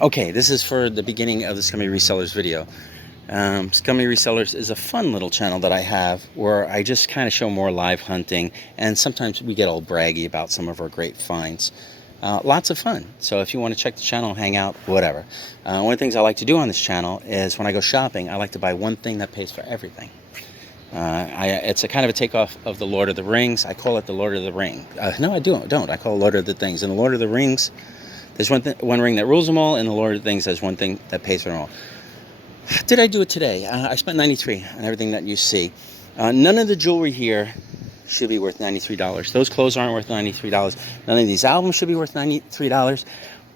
Okay, this is for the beginning of the Scummy Resellers video. Scummy Resellers is a fun little channel that I have where I just kind of show more live hunting, and sometimes we get all braggy about some of our great finds. Lots of fun. So if you want to check the channel, hang out, whatever. One of the things I like to do on this channel is when I go shopping, I like to buy one thing that pays for everything. It's a kind of a takeoff of the Lord of the Rings. I call it the Lord of the Ring. No, I don't. I call it Lord of the Things. In the Lord of the Rings, there's one ring that rules them all, and the Lord of the Things has one thing that pays for them all. Did I do it today? I spent $93 on everything that you see. None of the jewelry here should be worth $93. Those clothes aren't worth $93. None of these albums should be worth $93.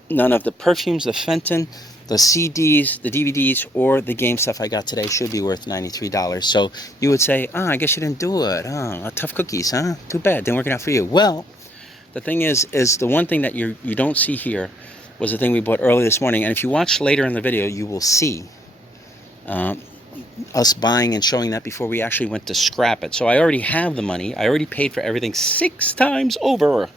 None of the perfumes, the Fenton, the CDs, the DVDs, or the game stuff I got today should be worth $93. So you would say, I guess you didn't do it. Tough cookies, huh? Too bad, didn't work it out for you. Well, the thing is the one thing that you don't see here was the thing we bought early this morning. And if you watch later in the video, you will see us buying and showing that before we actually went to scrap it. So I already have the money. I already paid for everything 6 times over.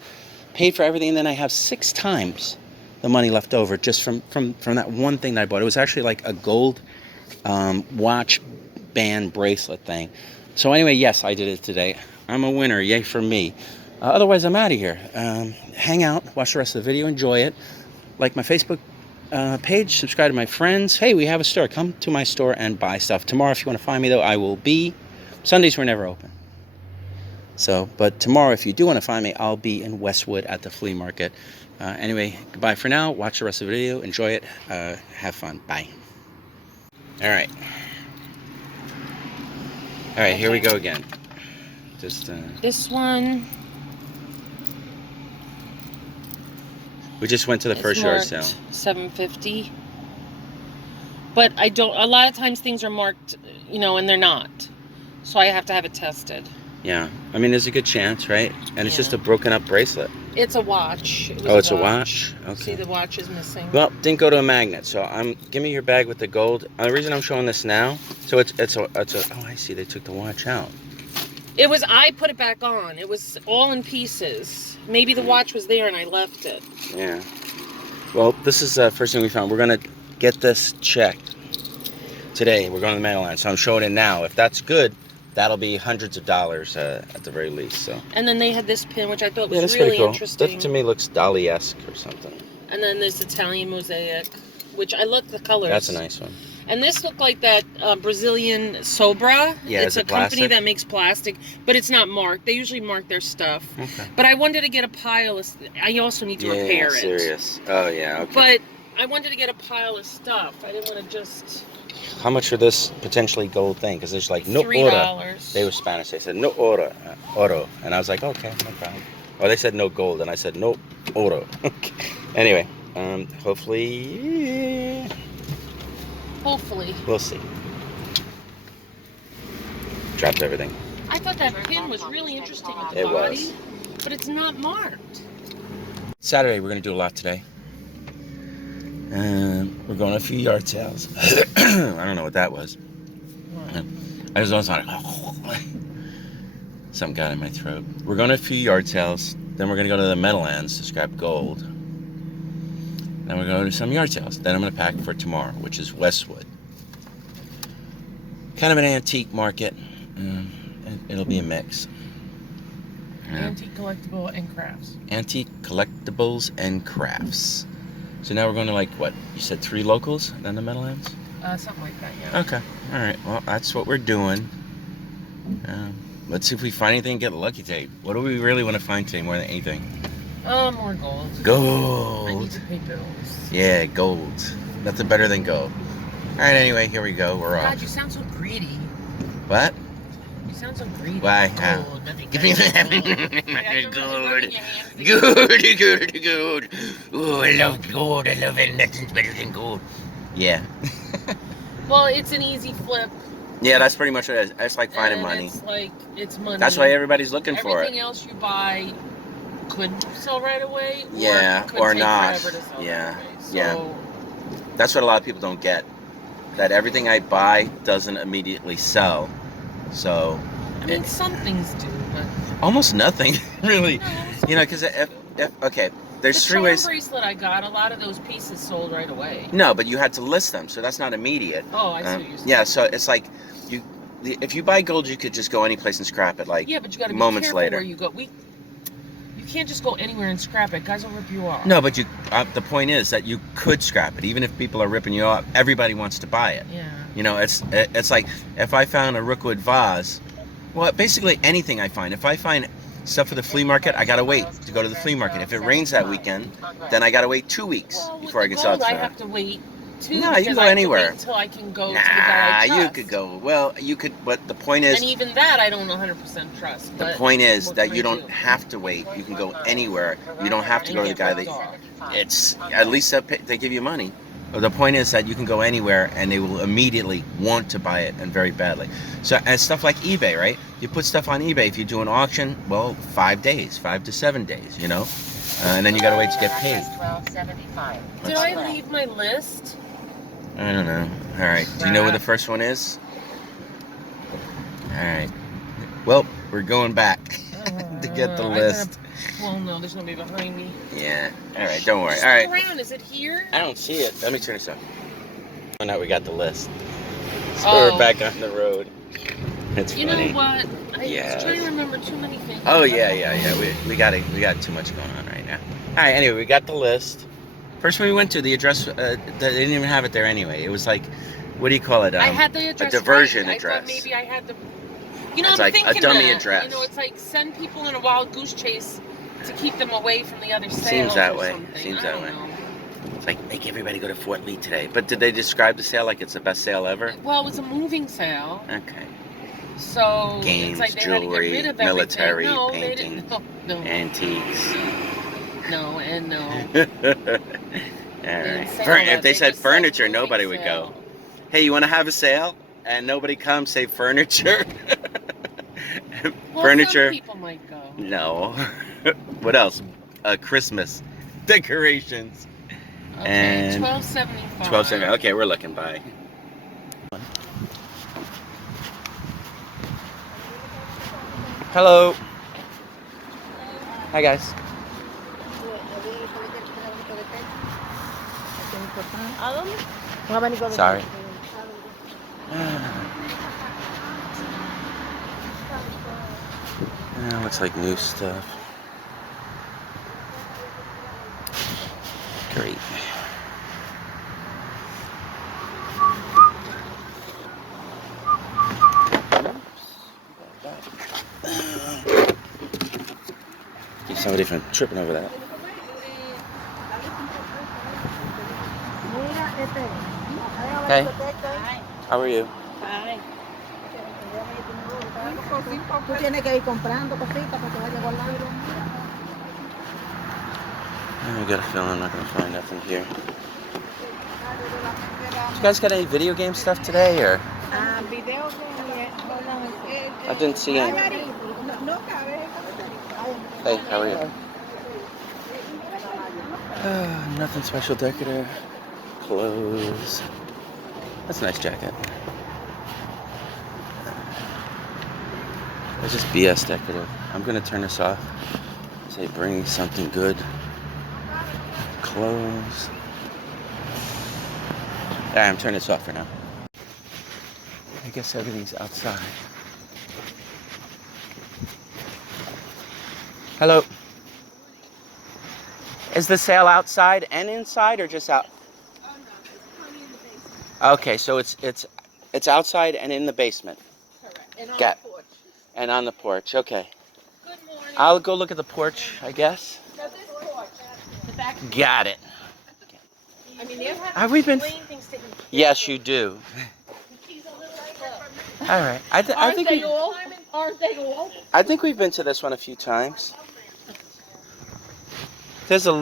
Paid for everything, and then I have 6 times the money left over just from that one thing that I bought. It was actually like a gold watch band bracelet thing. So anyway, yes, I did it today. I'm a winner. Yay for me. Otherwise, I'm out of here. Hang out, watch the rest of the video, enjoy it. Like my Facebook page, subscribe to my friends. Hey, we have a store. Come to my store and buy stuff. Tomorrow, if you want to find me, though, I will be. Sundays, we're never open. So, but tomorrow, if you do want to find me, I'll be in Westwood at the flea market. Anyway, goodbye for now. Watch the rest of the video. Enjoy it. Have fun. Bye. All right. All right, here we go again. Just this one. We just went to the first yard sale. $7.50. But I don't. A lot of times things are marked, and they're not. So I have to have it tested. Yeah, I mean, there's a good chance, right? And it's just a broken up bracelet. It's a watch. It's a watch? Okay. See, the watch is missing. Well, didn't go to a magnet, so give me your bag with the gold. The reason I'm showing this now, so it's a, oh, I see, they took the watch out. I put it back on. It was all in pieces. Maybe the watch was there and I left it. Yeah. Well, this is the first thing we found. We're going to get this checked today. We're going to the mail line, so I'm showing it now. If that's good, that'll be hundreds of dollars at the very least. So. And then they had this pin, which I thought was that's really cool. interesting. That to me looks Dali-esque or something. And then this Italian mosaic, which I love the colors. That's a nice one. And this looked like that Brazilian Sobra. Yeah, it's a company plastic? that makes plastic, but it's not marked. They usually mark their stuff. Okay. But I wanted to get a pile of. I also need to repair it. Serious. Oh yeah. Okay. But I wanted to get a pile of stuff. I didn't want to just. How much for this potentially gold thing? Because there's like no oro. They were Spanish. They said no oro, and I was like, okay, no problem. Or they said no gold, and I said no oro. Anyway, hopefully. Hopefully. We'll see. Dropped everything. I thought that pin was really interesting at the It body, was. but it's not marked. Saturday, we're going to do a lot today. We're going to a few yard sales. I don't know what that was. I just was like, something got in my throat. We're going to a few yard sales. Then we're going to go to the Meadowlands to scrap gold. Then we're going to some yard sales. Then I'm going to pack for tomorrow, which is Westwood. Kind of an antique market. It'll be a mix. Antique collectible and crafts. Antique collectibles and crafts. So now we're going to like what? You said 3 locals and then the Meadowlands? Something like that, yeah. Okay. All right. Well, that's what we're doing. Let's see if we find anything and get lucky today. What do we really want to find today more than anything? More gold. Gold. I need to pay bills. Yeah, gold. Nothing better than gold. All right. Anyway, here we go. We're off. God, you sound so greedy. What? You sound so greedy. Why? Gold. Give me that. Gold. Oh, I love gold. I love it. Nothing's better than gold. Yeah. Well, it's an easy flip. Yeah, that's pretty much what it is. It's like finding money. It's money. That's why everybody's looking for it. Everything else you buy could sell right away. Or not. Forever to sell Yeah. right away. So, Yeah. That's what a lot of people don't get. That everything I buy doesn't immediately sell. So. I mean, some things do, but. Almost nothing, really. No, You know, because if okay, There's the three charm ways. bracelet I got, a lot of those pieces sold right away. No, but you had to list them, so that's not immediate. Oh, I see what you're saying. Yeah, so it's like if you buy gold, you could just go any place and scrap it. Like Yeah, but you got to be moments careful later. where you go. You can't just go anywhere and scrap it. Guys will rip you off. No, but the point is that you could scrap it, even if people are ripping you off. Everybody wants to buy it. Yeah. You know, it's like if I found a Rookwood vase, well, basically anything I find. If I find stuff for the flea market, I gotta wait to go to the flea market. If it rains that weekend, then I gotta wait 2 weeks before I can sell it. I have to wait too. No, you can go anywhere Until I can go to the guy I trust. you could go. Well, you could, but the point is. And even that, I don't 100% trust. The point is that you don't have to wait. You can go anywhere. You don't have to go to the guy that. It's at least they give you money. But the point is that you can go anywhere and they will immediately want to buy it, and very badly. So, and stuff like eBay, right? You put stuff on eBay. If you do an auction, well, 5 days, 5 to 7 days, you know, and then you gotta wait to get paid. Did I leave my list? I don't know. All right. Do you know where the first one is? All right. Well, we're going back to get the list. Well, no, there's nobody behind me. Yeah. All right. Don't worry. All right. Around. Is it here? I don't see it. Let me turn this on. Oh, now we got the list. So we're back on the road. It's funny. You know what? I was trying to remember too many things. Oh yeah. We got too much going on right now. All right. Anyway, we got the list. First one we went to, the address, they didn't even have it there anyway. It was like, what do you call it? I had the address. A diversion right. address. I thought maybe I had the. You know, it's I'm like thinking a dummy that. address. You know, it's like send people in a wild goose chase to keep them away from the other sales. Seems that way. Something. Seems that way. It's like, make everybody go to Fort Lee today. But did they describe the sale like it's the best sale ever? Well, it was a moving sale. Okay. So games, it's like they jewelry, had to get rid of military, no, painting, no, antiques. No, and no. All right. If they said furniture, nobody would go. Hey, you want to have a sale? And nobody comes, say furniture. Well, furniture. Some people might go. No. What else? Christmas decorations. Okay, and $12.75. $12.75. Okay, we're looking. Bye. Hello. Hi guys. Sorry. Looks like new stuff. Great. Keep somebody from tripping over that. Hey, how are you? Hi. Tú tienes que ir comprando cositas para que vaya guardando. I got a feeling I'm not gonna find nothing here. You guys got any video game stuff today, or? Video I didn't see any. Hey, how are you? Nothing special decorative. Clothes. That's a nice jacket. It's just BS decorative. I'm gonna turn this off. Say bring something good. Clothes. Alright, I'm turning this off for now. I guess everything's outside. Hello. Is the sale outside and inside, or just out? Oh no, it's only in the basement. Okay, so it's outside and in the basement. Correct. And on Got- the porch. And on the porch. Okay. Good morning. I'll go look at the porch, I guess. No, this porch. The back. Got it. I mean, they're Have we been? things to him. Yes, you do. he's a little like All right. I think Aren't they all? I think we've been to this one a few times. There's a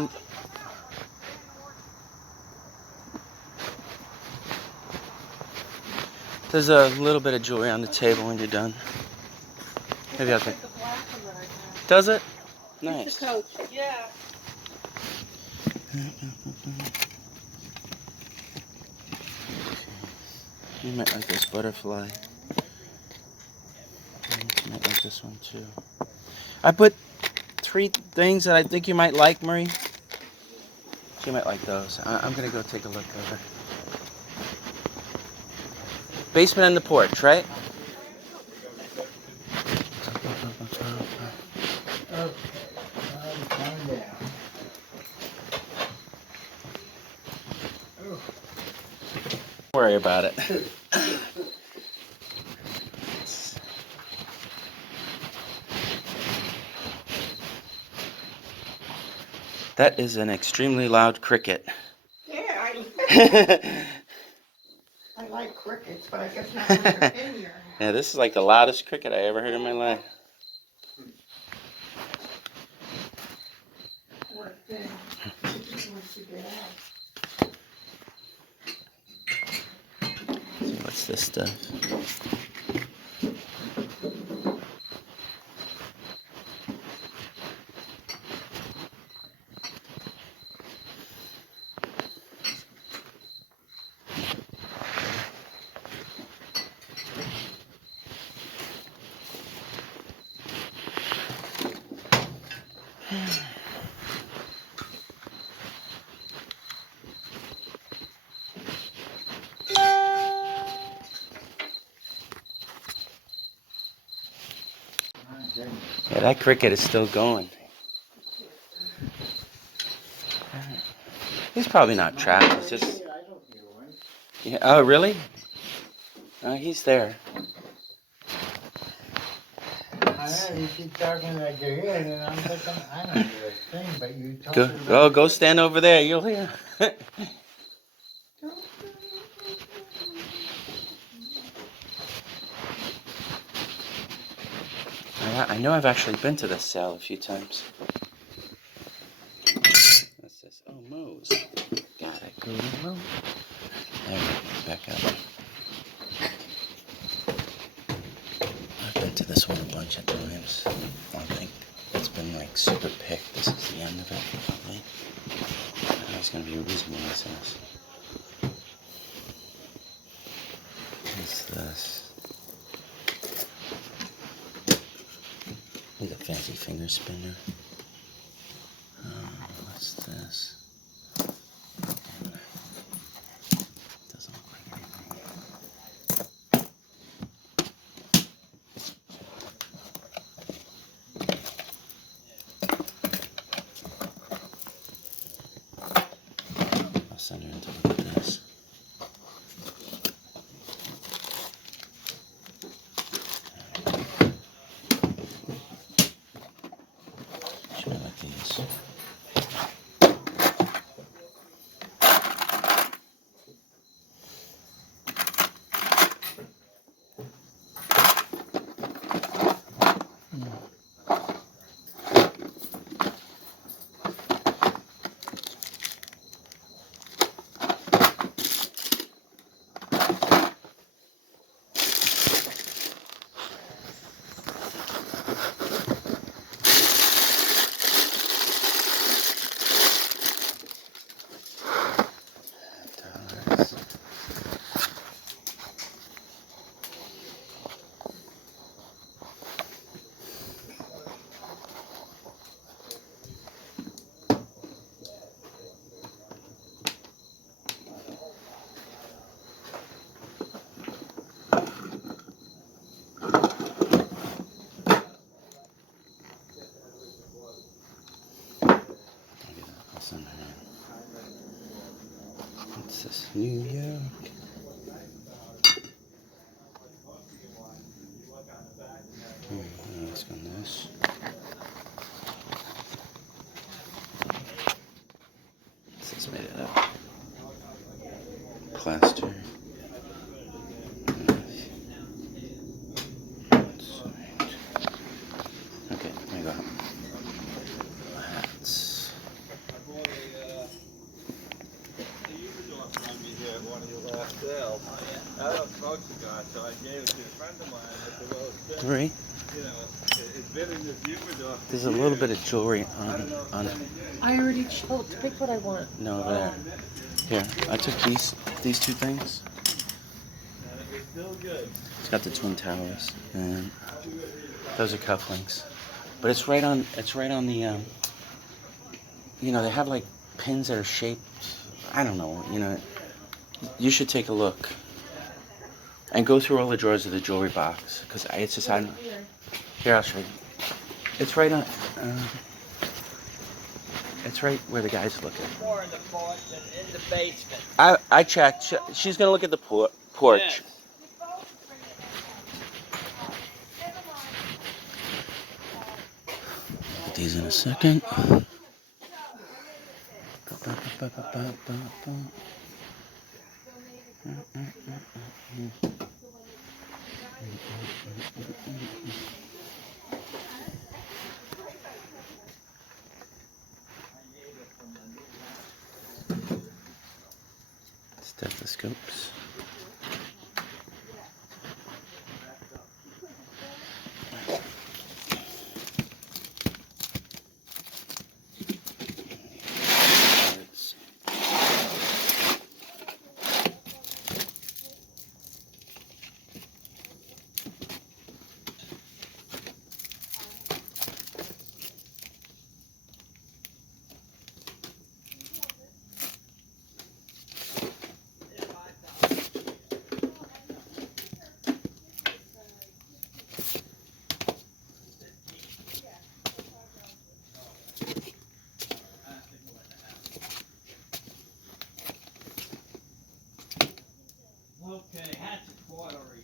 little bit of jewelry on the table when you're done. Maybe I can. Does it? Nice. It's a coach. Yeah. You might like this butterfly. You might like this one too. I put 3 things that I think you might like, Marie. She might like those. I'm gonna go take a look over. Basement and the porch, right? Don't worry about it. That is an extremely loud cricket. Yeah, I like crickets, but I guess not when they're in here. Yeah, this is like the loudest cricket I ever heard in my life. Poor thing. She just wants to get out. So what's this stuff? Yeah, that cricket is still going. He's probably not trapped. He's just. Yeah. Oh, really? He's there. I know, you keep talking like you're here, and I'm thinking, I don't hear a thing, but you talk Go. about... Oh, go stand over there. You'll hear. I know I've actually been to this cell a few times. What's this? Oh, Moe's. Gotta go to Moe's. There we go. Back up. I've been to this one a bunch of times. I think it's been like super picked. This is the end of it, probably. There's gonna be a reason why it's this. What's this? He's a fancy finger spinner. What's this? Doesn't look like anything. I'll send her in to look at this. She might like these. I'll send her in. What's this? New York. Let's go on this. This made it up. Plaster. Okay, there you go. Hats. I don't smoke cigars, so I gave it to a friend of mine with the little stick. Three. You know, it's been in this humidor. There's a little bit of jewelry on I already chose. Pick what I want. no over there. Here, I took these two things. It's still good. It's got the twin towers, and those are cufflinks. But it's right on the. You know, they have like pins that are shaped, I don't know, you know, you should take a look and go through all the drawers of the jewelry box, because it's just, I don't know. Here, I'll show you. It's right on, it's right where the guy's looking. More in the porch than in the basement. I checked. She's gonna look at the porch. Yes. Put these in a second. Stethoscopes. Okay, that's a quarter each.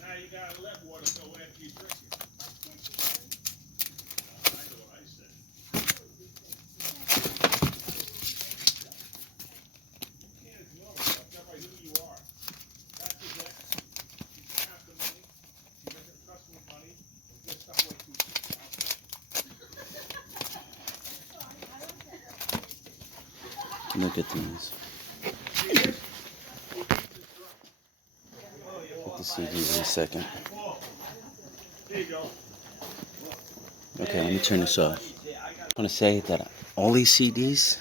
Now you gotta let water go after you drink it. I know what I said. You can't ignore it. I'll tell by who you are. That's his ex. She's after money. She doesn't trust with money. And just stuff like you. Look at these. Put the CDs in a second. There you go. Okay, let me turn this off. I want to say that all these CDs,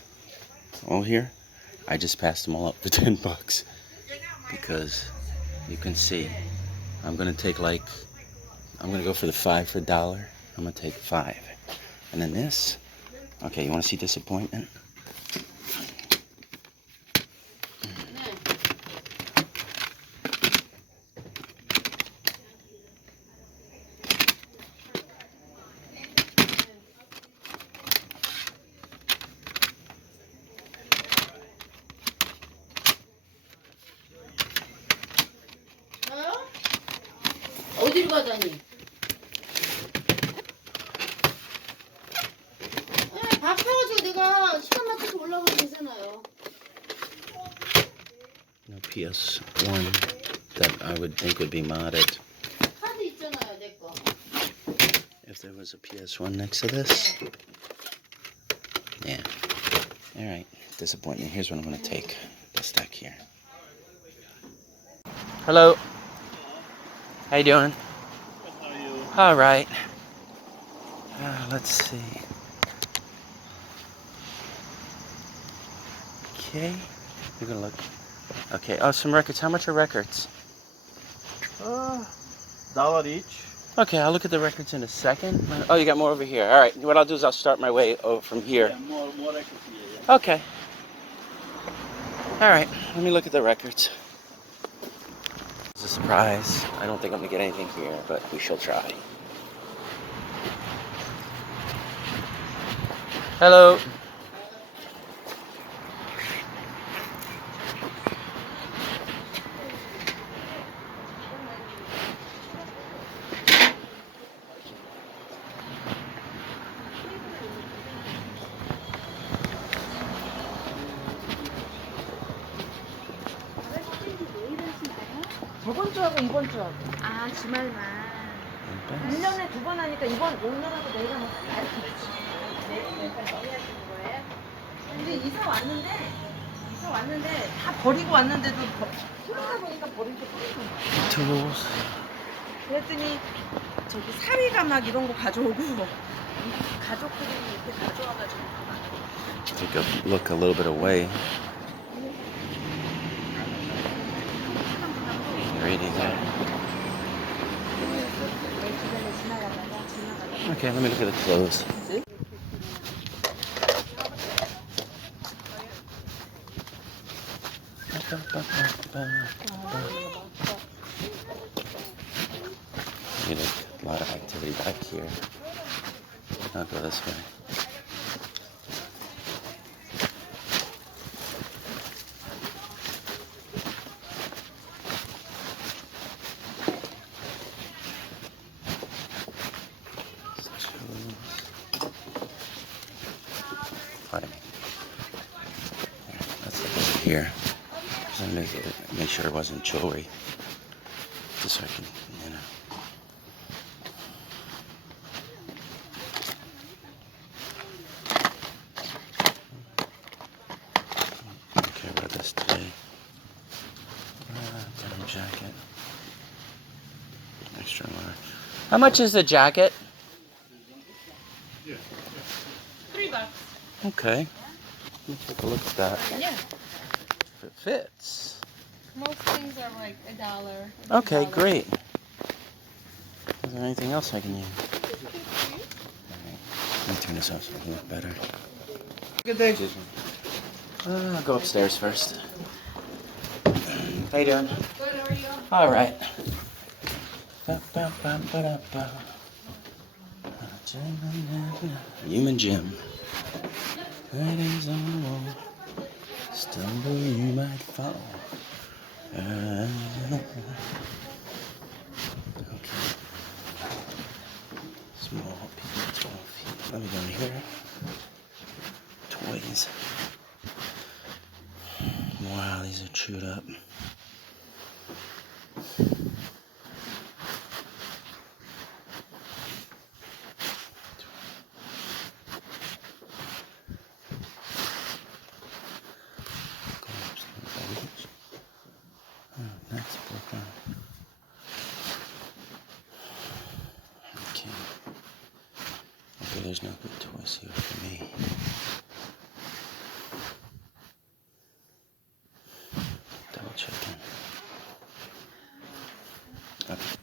all here, I just passed them all up for $10 because you can see I'm gonna take I'm gonna go for the 5 for $1. I'm gonna take 5, and then this. Okay, you want to see disappointment? 어디로 가자니? 밥 사가지고 내가 시간 맞춰서 올라가면 되잖아요. No PS1 that I would think would be modded. 카드 있잖아요, 내 거. If there was a PS1 next to this. Yeah. Alright. Disappointment. Here's what I'm going to take. This stack here. Hello. How you doing? How are you? Alright. Let's see. Okay. We're going to look. Okay. Oh, some records. How much are records? $1 each. Okay, I'll look at the records in a second. Oh, you got more over here. All right. What I'll do is I'll start my way over from here. Yeah, more records here. Yeah. Okay. All right. Let me look at the records. It's a surprise. I don't think I'm gonna get anything here, but we shall try. Hello. 저번 주하고 이번 주하고. 아, 주말만. 1년에 2번 하니까 이번 오늘하고 내일은 다 이렇게 거예요? 근데 이사 왔는데 다 버리고 왔는데도 그러다 보니까 버릴 게 버리는 거야. Tools. 그랬더니 저기 사위가 막 이런 거 가져오고 가족들이 이렇게 가져와가지고 Take a look a little bit away. Already there. Okay, let me look at the clothes. Need a lot of activity back here. I'll go this way. Pardon me. Let's look over here. So make sure it wasn't jewelry. Just so I can, you know. Don't care about this today. Denim jacket. Extra large. How much is the jacket? $3. Okay. Let me take a look at that. Yeah. If it fits. Most things are like $1. Okay, great. Is there anything else I can use? Let me turn this off so I can look better. Good day. I'll go upstairs first. How you doing? Good, how are you? All right. Human Jim. Writings on the wall. Stumble, you might fall. Okay. Small people, 12 feet. Let me go in here. Toys. Wow, these are chewed up. That's broken. Okay. Okay, there's no good toys here for me. Double checking. Okay.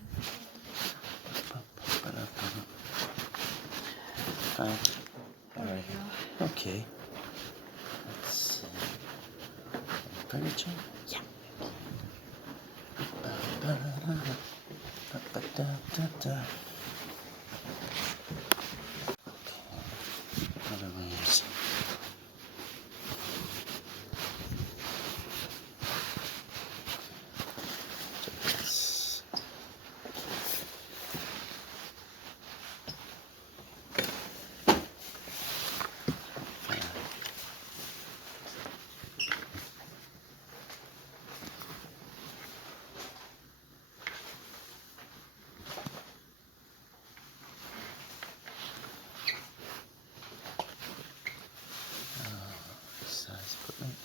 Fine. All right. Okay. Let's see. Furniture? Yeah. Other rooms. Size equipment.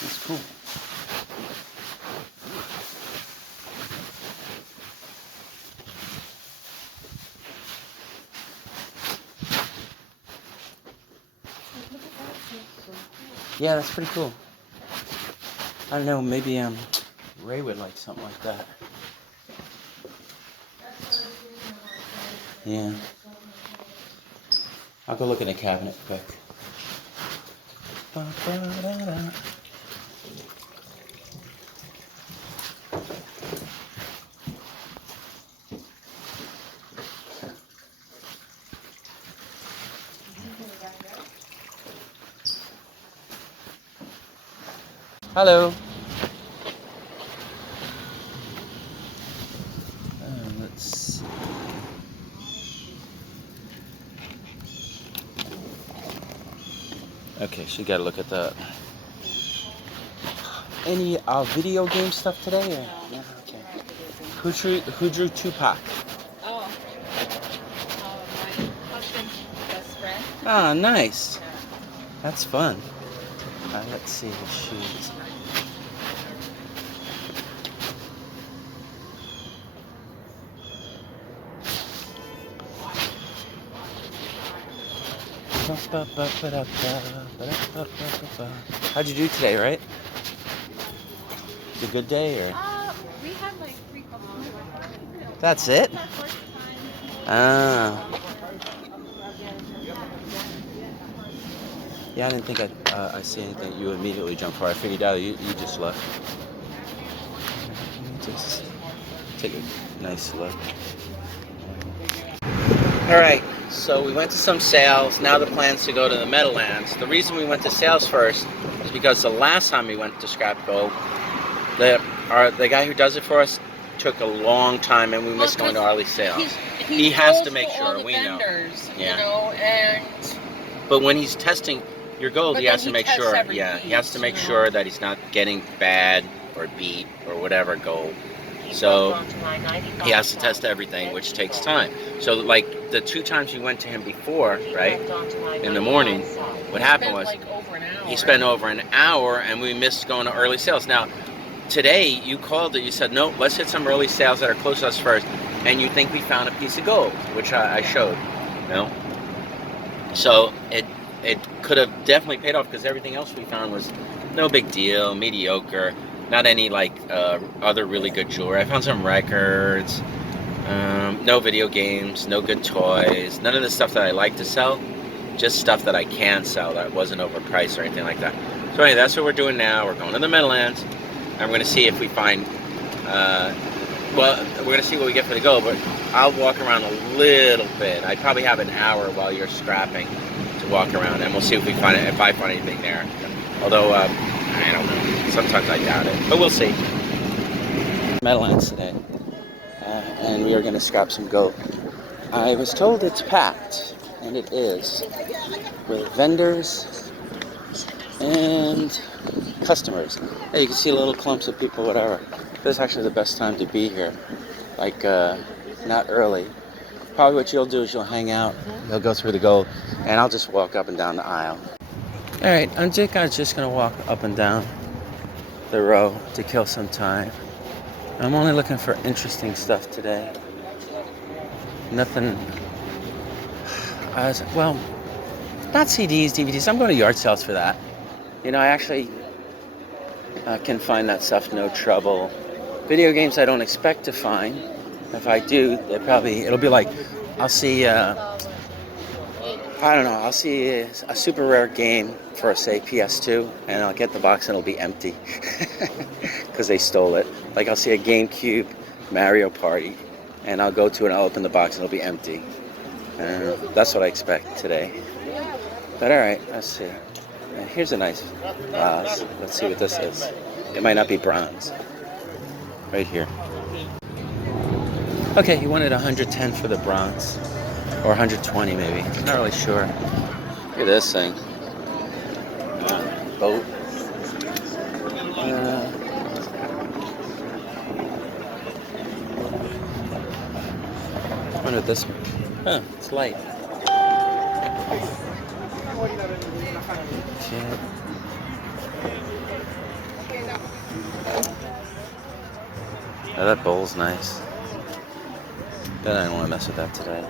That's cool. Yeah, that's pretty cool. I don't know, maybe Ray would like something like that. Yeah. I'll go look in the cabinet quick. Hello. Let's see. Okay, so you gotta look at that. Any video game stuff today? Or? Yeah, okay. Who drew Tupac? Oh. My husband's best friend. Ah, nice. Yeah. That's fun. Let's see the shoes. How'd you do today, right? It's a good day, or? We had like 3 customers. That's it? Ah. Yeah, I didn't think I see anything you immediately jumped for. I figured out you just left. Let me just take a nice look. Alright, so we went to some sales. Now the plan's to go to the Meadowlands. The reason we went to sales first is because the last time we went to Scrap Gold, the guy who does it for us took a long time and we missed going to Arlie's sales. He has to make sure, we know. Yeah. You know, and but when he's testing your gold, he has to make sure. Yeah, he has to make sure that he's not getting bad or beat or whatever gold. So he has to test everything, which takes time. So like the 2 times we went to him before, right, in the morning, what happened was he spent over an hour and we missed going to early sales. Now, today you called it, you said, no, let's hit some early sales that are close to us first. And you think we found a piece of gold, which I showed, you know? So it could have definitely paid off because everything else we found was no big deal, mediocre. Not any like other really good jewelry. I found some records, no video games, no good toys, none of the stuff that I like to sell, just stuff that I can sell that wasn't overpriced or anything like that. So anyway, that's what we're doing now. We're going to the Meadowlands, and we're going to see if we find, well, we're going to see what we get for the gold, but I'll walk around a little bit. I probably have an hour while you're scrapping to walk around, and we'll see if we find it, if I find anything there. Although, I don't know. Sometimes I doubt it, but we'll see. Meadowlands today, and we are going to scrap some gold. I was told it's packed, and it is, with vendors and customers. Hey, you can see little clumps of people, whatever. This is actually the best time to be here, like not early. Probably what you'll do is you'll hang out, you'll go through the gold, and I'll just walk up and down the aisle. All right, I'm just going to walk up and down the row to kill some time. I'm only looking for interesting stuff today. Nothing, well, not CDs, DVDs. I'm going to yard sales for that. You know, I actually can find that stuff no trouble. Video games I don't expect to find. If I do, it'll be like, I'll see, I don't know, I'll see a super rare game for, say, PS2, and I'll get the box and it'll be empty because they stole it. Like, I'll see a GameCube Mario Party, and I'll go to it and I'll open the box and it'll be empty. That's what I expect today. But all right, let's see. Here's a nice vase. Let's see what this is. It might not be bronze. Right here. Okay, he wanted 110 for the bronze. Or 120 maybe. I'm not really sure. Look at this thing. Boat. I wonder what this one. Huh, it's light. Shit. Oh, that bowl's nice. But I don't want to mess with that today.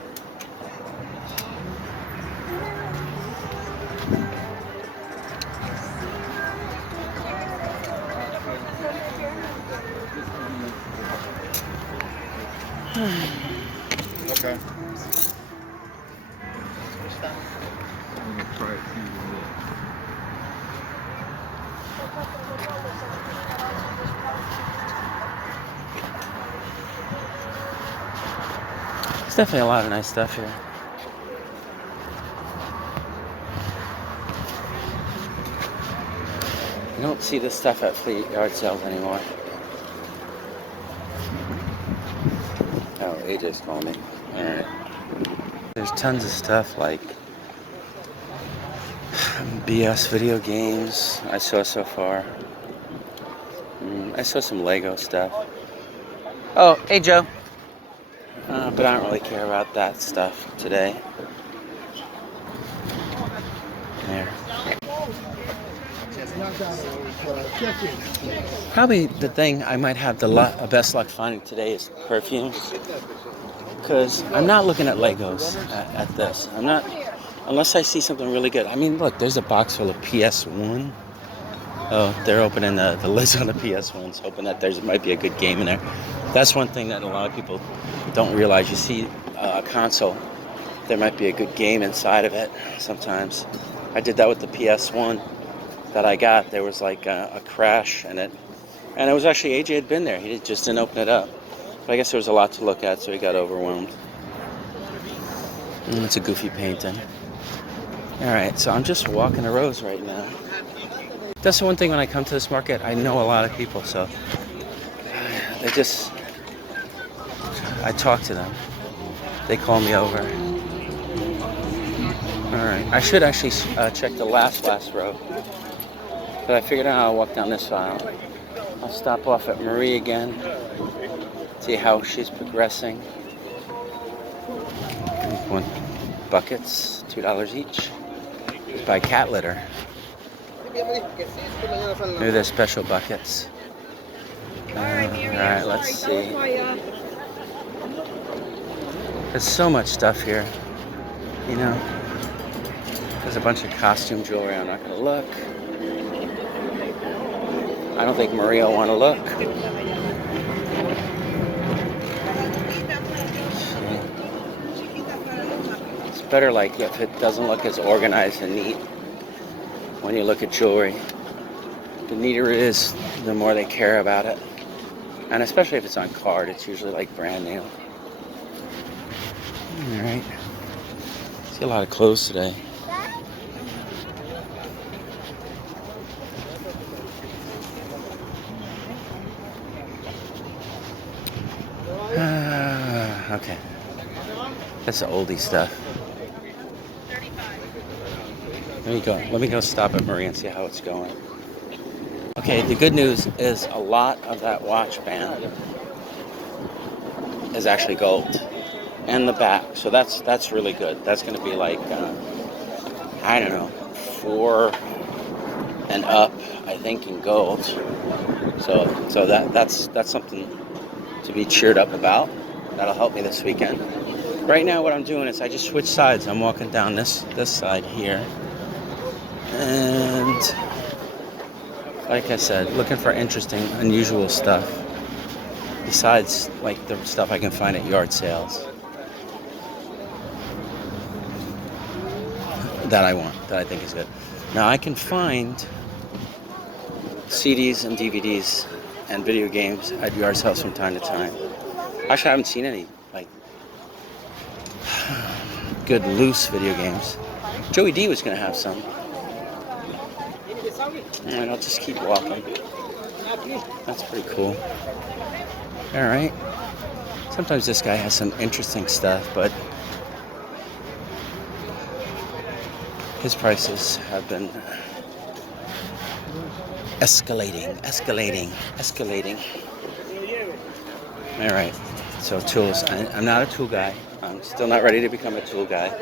Okay. There's definitely a lot of nice stuff here. You don't see this stuff at Flea yard sales anymore. Oh, AJ's calling me. Alright. There's tons of stuff like BS video games I saw so far. I saw some Lego stuff. Oh, hey Joe. But I don't really care about that stuff today. There. Probably the thing I might have the best luck finding today is perfumes. Because I'm not looking at Legos at this. I'm not unless I see something really good. I mean, look, there's a box full of PS1. Oh, they're opening the lids on the PS1s, hoping that there might be a good game in there. That's one thing that a lot of people don't realize. You see a console, there might be a good game inside of it sometimes. I did that with the PS1 that I got. There was like a crash in it. And it was actually, AJ had been there. He just didn't open it up. But I guess there was a lot to look at, so he got overwhelmed. It's a goofy painting. Alright, so I'm just walking the roads right now. That's the one thing when I come to this market, I know a lot of people, so I talk to them. They call me over. Alright, I should actually check the last row. But I figured out I'll walk down this aisle. I'll stop off at Marie again, see how she's progressing. One buckets, $2 each. Just buy cat litter. Maybe they're special buckets. Alright, let's see. There's so much stuff here. You know, there's a bunch of costume jewelry. I'm not going to look. I don't think Maria will want to look. It's better like if it doesn't look as organized and neat when you look at jewelry. The neater it is, the more they care about it. And especially if it's on card, it's usually like brand new. Alright. See a lot of clothes today. Okay. That's the oldie stuff. Let me go stop at Marie and see how it's going. Okay, the good news is a lot of that watch band is actually gold. And the back. So that's really good. That's going to be like, I don't know, 4 and up, I think, in gold. So that's something to be cheered up about. That'll help me this weekend. Right now what I'm doing is I just switch sides. I'm walking down this side here. And like I said, looking for interesting, unusual stuff. Besides like the stuff I can find at yard sales. That I want, that I think is good. Now I can find CDs and DVDs and video games at yard sales from time to time. Actually, I haven't seen any like good loose video games. Joey D was gonna have some. Alright, I'll just keep walking. That's pretty cool. Alright. Sometimes this guy has some interesting stuff, but his prices have been escalating. Alright, so tools. I'm not a tool guy. I'm still not ready to become a tool guy.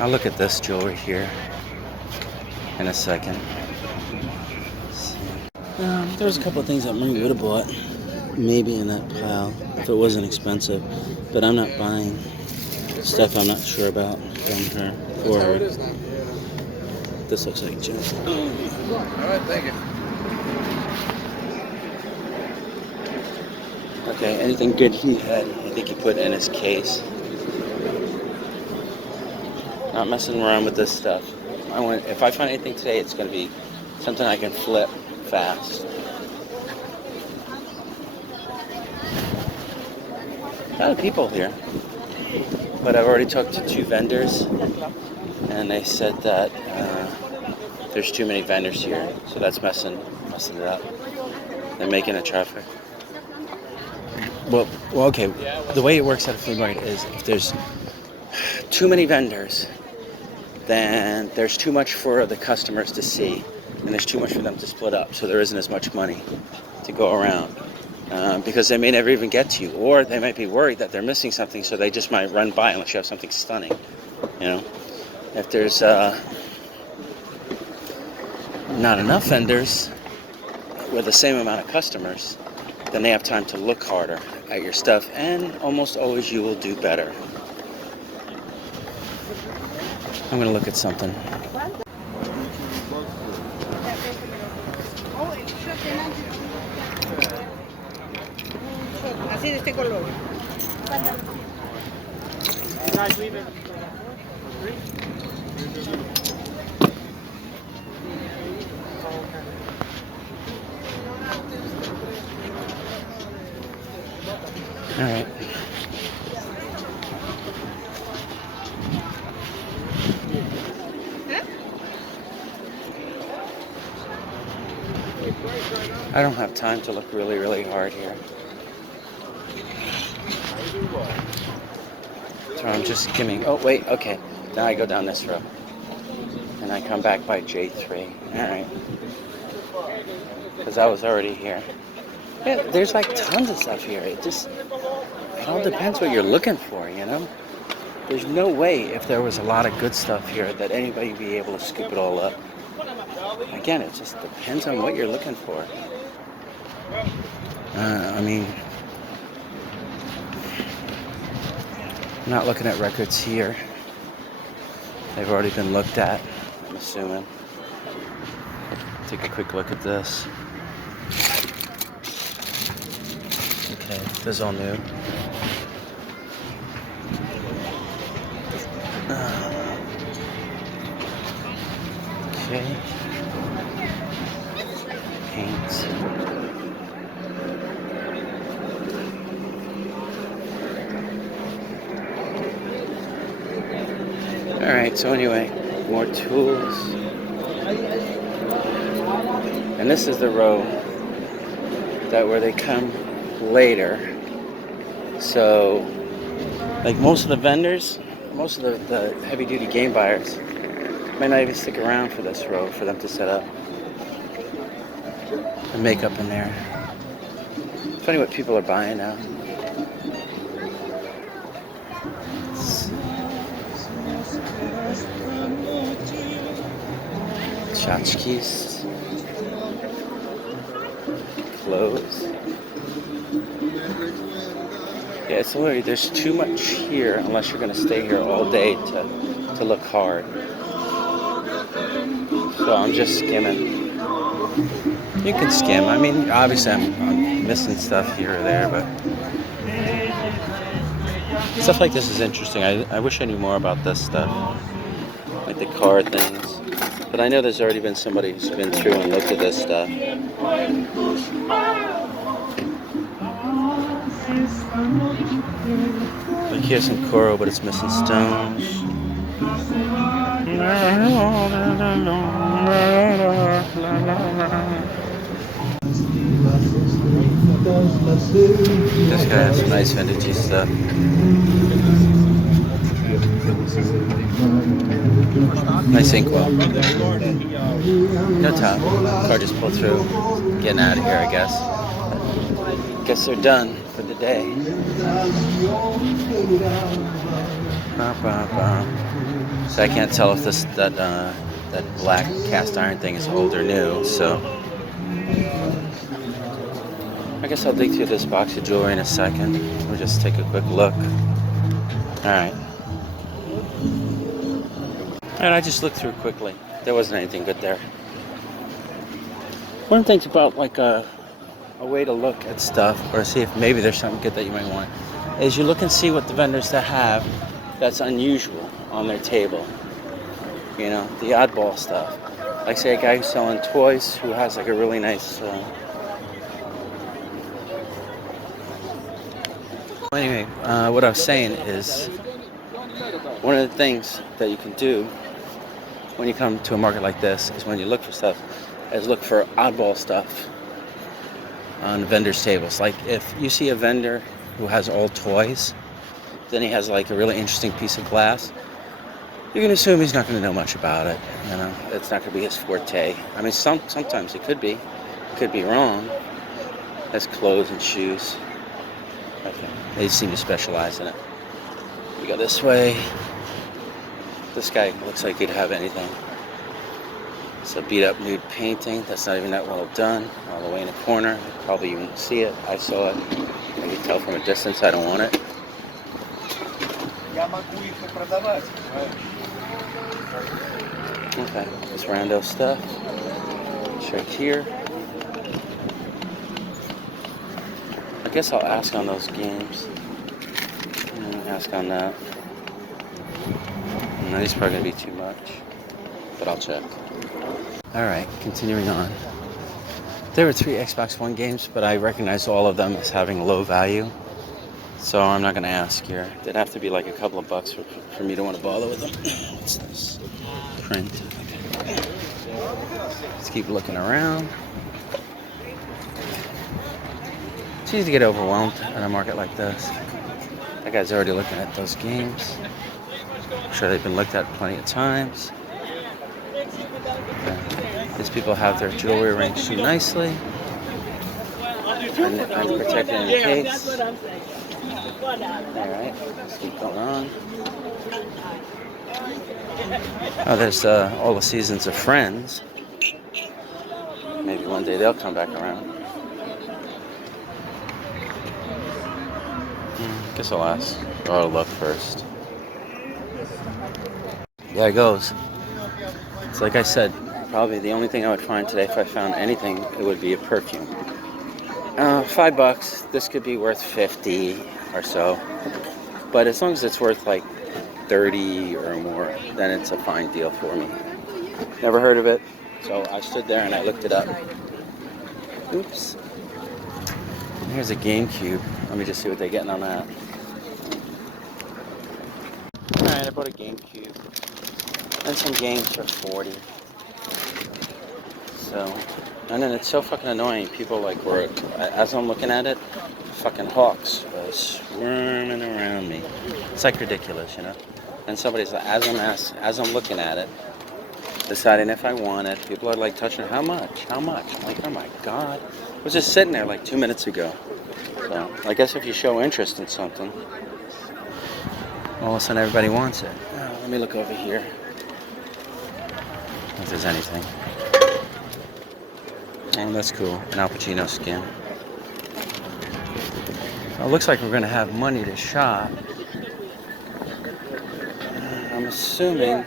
I'll look at this jewelry here in a second. There's a couple of things that Marie would have bought, maybe in that pile, if it wasn't expensive. But I'm not buying stuff I'm not sure about from her, for her. This looks like junk. Alright, thank you. Okay, anything good he had, I think he put in his case. Not messing around with this stuff. If I find anything today, it's going to be something I can flip fast. A lot of people here, but I've already talked to 2 vendors, and they said that there's too many vendors here, so that's messing it up. They're making a traffic. Well, okay. The way it works at a flea market is if there's too many vendors, then there's too much for the customers to see, and there's too much for them to split up, so there isn't as much money to go around. Because they may never even get to you, or they might be worried that they're missing something, so they just might run by unless you have something stunning. You know, if there's not enough vendors with the same amount of customers, then they have time to look harder at your stuff, and almost always you will do better. I'm gonna look at something. Así de este color. All right. I don't have time to look really, really hard here. So I'm just skimming. Oh, wait, okay. Now I go down this road. And I come back by J3. All right. Because I was already here. Yeah, there's like tons of stuff here. It all depends what you're looking for, you know? There's no way if there was a lot of good stuff here that anybody would be able to scoop it all up. Again, it just depends on what you're looking for. I mean, I'm not looking at records here. They've already been looked at, I'm assuming. Take a quick look at this. Okay, this is all new. Okay. Paints. Alright, so anyway, more tools. And this is the row where they come later. So, like most of the vendors, most of the heavy duty game buyers might not even stick around for this row for them to set up the makeup in there. It's funny what people are buying now. Tchotchkes. Clothes. Yeah, so there's too much here unless you're going to stay here all day to look hard. So I'm just skimming. You can skim. I mean, obviously I'm missing stuff here or there, but stuff like this is interesting. I wish I knew more about this stuff, like the card things. But I know there's already been somebody who's been through and looked at this stuff. Like here's some coral, but it's missing stones. This guy has some nice vintage stuff. Nice inkwell. No top. Car just pulled through. Getting out of here, I guess. Guess they're done for the day. So I can't tell if that black cast iron thing is old or new. So I guess I'll dig through this box of jewelry in a second. We'll just take a quick look. All right. And I just looked through quickly. There wasn't anything good there. One of the things about like a way to look at stuff or see if maybe there's something good that you might want is you look and see what the vendors that have that's unusual on their table. You know, the oddball stuff. Like say a guy who's selling toys who has like a really nice anyway, what I was saying is one of the things that you can do when you come to a market like this is when you look for stuff is look for oddball stuff on vendors' tables. Like if you see a vendor who has all toys, then he has like a really interesting piece of glass, you can assume he's not going to know much about it. You know, it's not going to be his forte. I mean, sometimes it could be. It could be wrong. That's clothes and shoes. Okay, they seem to specialize in it. We go this way. This guy looks like he'd have anything. It's a beat up nude painting that's not even that well done. All the way in the corner. Probably you won't see it. I saw it. You can tell from a distance I don't want it. Okay, just rando stuff. Check here. I guess I'll ask on those games. And ask on that. No, these are probably going to be too much. But I'll check. Alright, continuing on. There were 3 Xbox One games, but I recognize all of them as having low value. So I'm not going to ask here. It'd have to be like a couple of bucks for me to want to bother with them. What's this? Print. Okay. Let's keep looking around. It's easy to get overwhelmed in a market like this. That guy's already looking at those games. I'm sure they've been looked at plenty of times. These people have their jewelry arranged too nicely. And protected in the case. Alright, let's keep going on. Oh, there's all the seasons of Friends. Maybe one day they'll come back around. Guess I'll ask. Or I'll look first. There it goes. It's like I said, probably the only thing I would find today, if I found anything, it would be a perfume. $5. This could be worth 50 or so. But as long as it's worth like 30 or more, then it's a fine deal for me. Never heard of it, so I stood there and I looked it up. Oops. Here's a GameCube. Let me just see what they're getting on that. Alright, I bought a GameCube. And some games for 40. So, and then it's so fucking annoying. People like were, as I'm looking at it, fucking hawks are swarming around me. It's like ridiculous, you know. And somebody's like, as I'm looking at it, deciding if I want it. People are like touching it. How much? How much? I'm like, oh my god. I was just sitting there like 2 minutes ago. So I guess if you show interest in something, all of a sudden everybody wants it. Let me look over here. If there's anything. Oh, that's cool. An Al Pacino skin. Well, it looks like we're going to have money to shop. I'm assuming,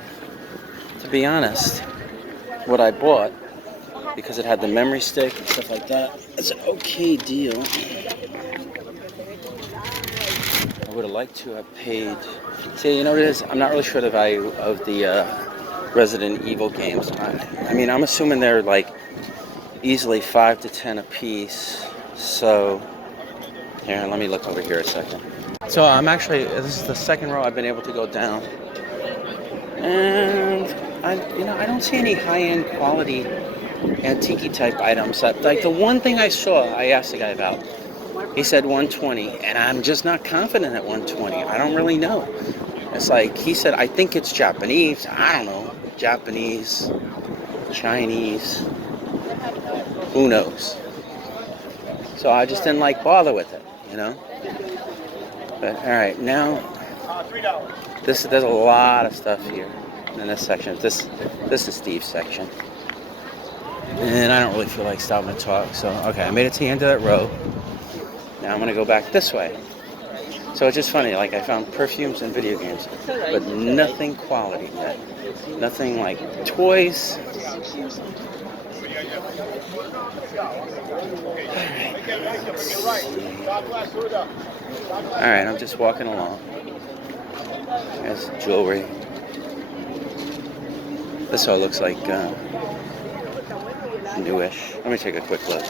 to be honest, what I bought, because it had the memory stick and stuff like that, it's an okay deal. I would have liked to have paid. See, you know what it is? I'm not really sure the value of the Resident Evil games. I mean, I'm assuming they're like easily 5 to 10 a piece. So, here, let me look over here a second. So I'm actually, this is the second row I've been able to go down. And I don't see any high-end quality antique type items. Like the one thing I saw, I asked the guy about. He said 120, and I'm just not confident at 120. I don't really know. It's like he said, I think it's Japanese. I don't know, Japanese, Chinese, who knows? So I just didn't like bother with it, you know. But all right, now there's a lot of stuff here in this section. This is Steve's section. And I don't really feel like stopping to talk, so okay, I made it to the end of that row. Now I'm gonna go back this way. So it's just funny, like I found perfumes and video games, but nothing quality yet. Nothing like toys. Alright, I'm just walking along. There's jewelry. This all looks like newish. Let me take a quick look.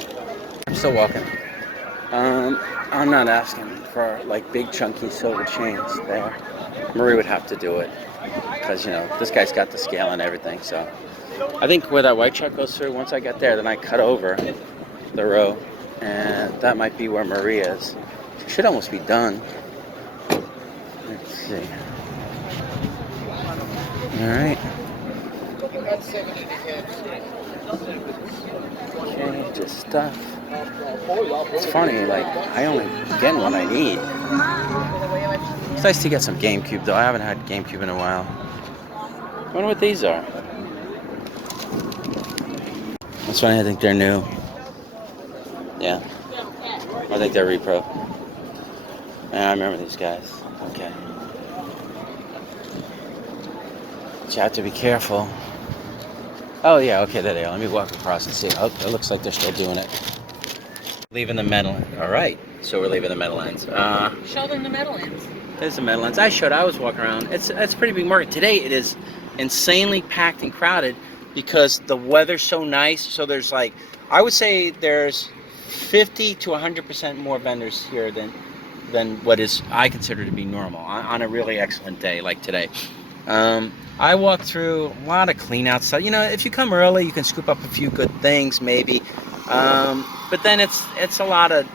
I'm still walking. I'm not asking for like big chunky silver chains there. Marie would have to do it because, you know, this guy's got the scale and everything. So I think where that white truck goes through, once I get there, then I cut over the row, and that might be where Marie is. She should almost be done. Let's see. All right. Okay, just stuff. It's funny, like, I only get what I need. It's nice to get some GameCube, though. I haven't had GameCube in a while. I wonder what these are. That's why I think they're new. Yeah. I think they're repro. Yeah, I remember these guys. Okay. But you have to be careful. Oh, yeah, okay, there they are. Let me walk across and see. Oh, it looks like they're still doing it. Leaving the metal. All right, so we're leaving the Meadowlands. Show them the Meadowlands. There's the Meadowlands. I was walking around. It's a pretty big market. Today it is insanely packed and crowded because the weather's so nice. So there's like, I would say there's 50 to 100% more vendors here than what is I consider to be normal on a really excellent day like today. I walked through a lot of clean out stuff. You know, if you come early, you can scoop up a few good things maybe. But then it's a lot of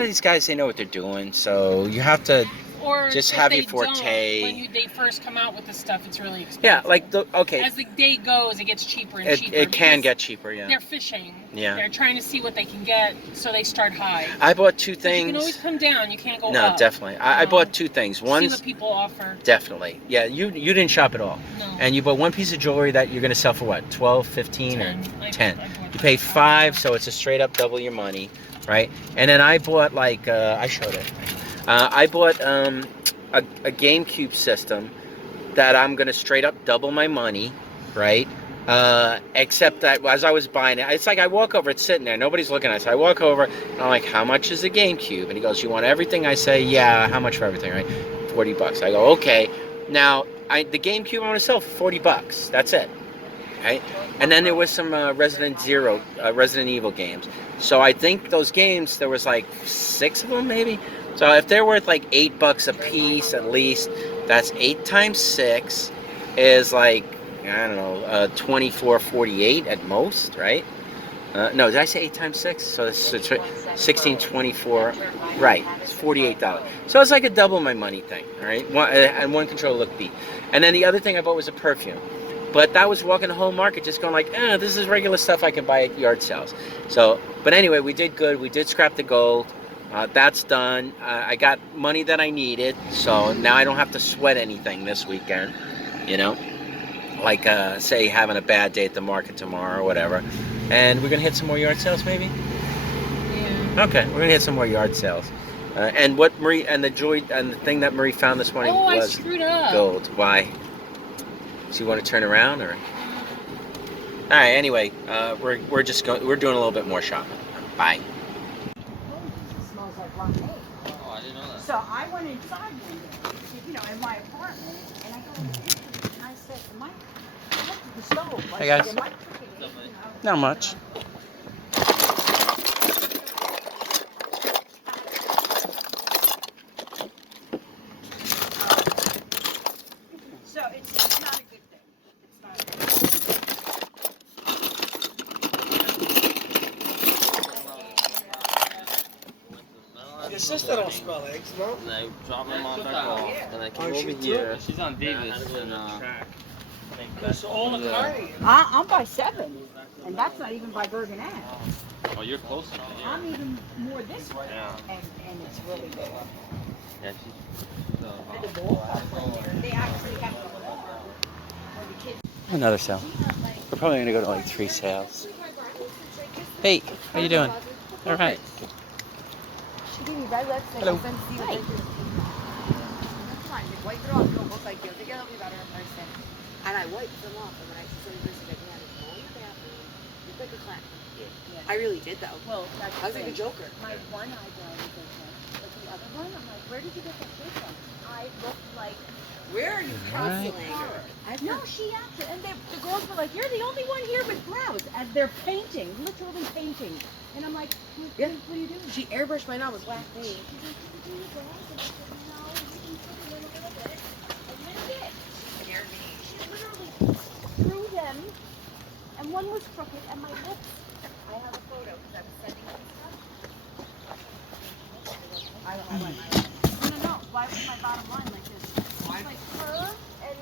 these guys, they know what they're doing, so you have to Or just if have they your forte. don't, when they first come out with the stuff, it's really expensive. Yeah, like okay. As the day goes, it gets cheaper and cheaper. It can because get cheaper, yeah. They're fishing. Yeah. They're trying to see what they can get, so they start high. I bought two things. You can always come down. You can't go No, up. definitely. I bought two things. See One's what people offer. definitely. Yeah, you didn't shop at all. No. And you bought one piece of jewelry that you're going to sell for what? 12, 15 or 10. You pay 5, so it's a straight up double your money, right? And then I bought like I showed it. I bought a GameCube system that I'm going to straight up double my money, right? Except that as I was buying it, it's like I walk over, it's sitting there, nobody's looking at it. So I walk over, and I'm like, how much is the GameCube? And he goes, you want everything? I say, yeah, how much for everything, right? $40. I go, okay. Now, the GameCube I'm going to sell for $40. That's it, right? And then there was some Resident Evil games. So I think those games, there was like 6 of them maybe. So if they're worth like $8 a piece at least, that's 8 times 6 is like, I don't know, 24.48 at most, right? No, did I say 8 times 6? So it's 16.24, right? It's $48. So it's like a double my money thing, all right? And one controller looked beat. And then the other thing I bought was a perfume. But that was walking the whole market just going like, this is regular stuff I can buy at yard sales. So, but anyway, we did good. We did scrap the gold. That's done. I got money that I needed. So now I don't have to sweat anything this weekend, you know? Like, say, having a bad day at the market tomorrow or whatever. And we're going to hit some more yard sales maybe? Yeah. Okay, we're going to hit some more yard sales. And what Marie, and the thing that Marie found this morning I was screwed up. gold. Why? So you want to turn around or? All right. Anyway, we're doing a little bit more shopping. Bye. It smells like rotten egg. Oh, I didn't know that. So I went inside one day, you know, in my apartment, and I go, and I said, Mike, I went to the stove. Hey, guys. I said, "Am I cooking eggs?" You know? Not much. So it's not a good thing. It's not a good thing. Your sister don't smell eggs, no? And I dropped my mom back off, and I came Oh, over she here. too? She's on Vegas, and So all the carne. I'm by 7, and that's not even by Bergen Ave. oh, you're closer. Yeah. I'm even more this way, Yeah. and it's really good. Yeah, she's. And the ballpark, they actually have the bar where the kids. Another sale. We're probably gonna go to like 3 sales. Hey, how you doing? All right. Hello. And I wiped them off, and when I saw the person get down, go in the bathroom, look like a clown. I really did though. Well, that's I was like a joker. My one eyebrow was okay, but the other one, I'm like, where did you get that shape from? I looked like. Where are you Right. constantly? No, she actually, and the girls were like, "You're the only one here with brows," as they're painting, literally painting. And I'm like, Yeah. what are you doing?" She airbrushed my nose with black paint. She's like, "Can you do your brows?" And I said, "No, you can put a little bit, a little bit." Scared me. She literally drew them, and one was crooked, and my lips. I have a photo because I was sending them stuff. No. Why was my bottom line like this? It's like curved and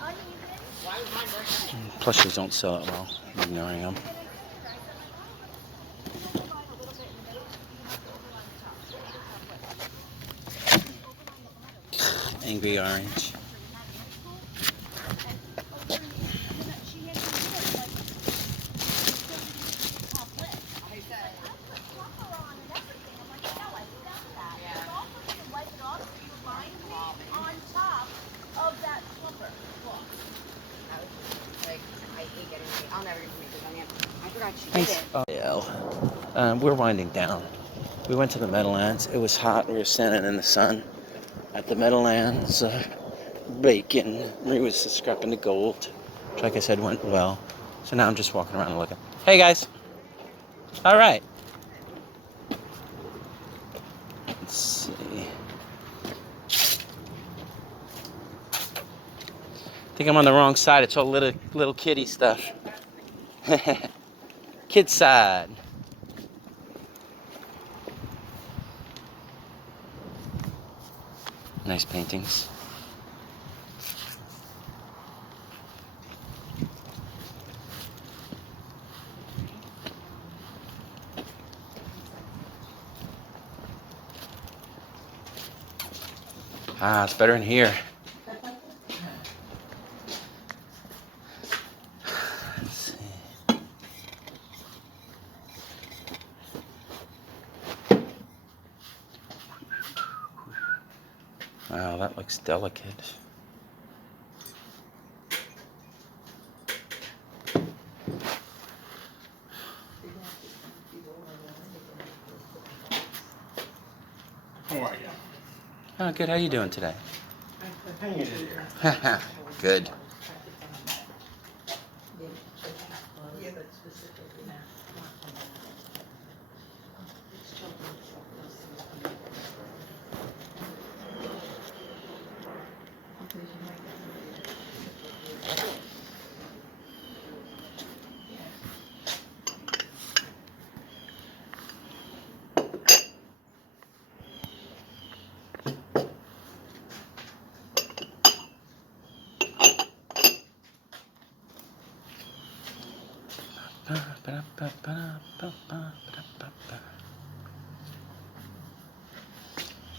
uneven. Why was mine burnt? Plushies don't sell it well. I'm ignoring them. Angry orange. we're winding down. We went to the Meadowlands. It was hot. We were standing in the sun at the Meadowlands, baking. Marie was scrapping the gold, which, like I said, went well. So now I'm just walking around and looking. Hey, guys. All right. Let's see. I think I'm on the wrong side. It's all little kitty stuff. Kid side. Nice paintings. Ah, it's better in here. Let's see. Wow, that looks delicate. How are you? Oh, good. How you doing today? Hanging in here. Good.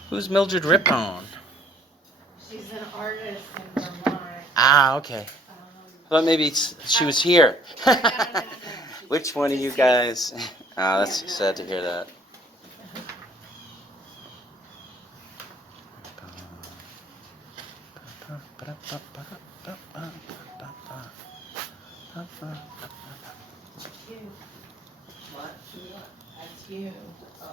Who's Mildred Rippon? She's an artist in Vermont. Ah, okay. I thought maybe she was here. Which one of you guys? Ah, that's sad to hear that. What? That's you. Oh,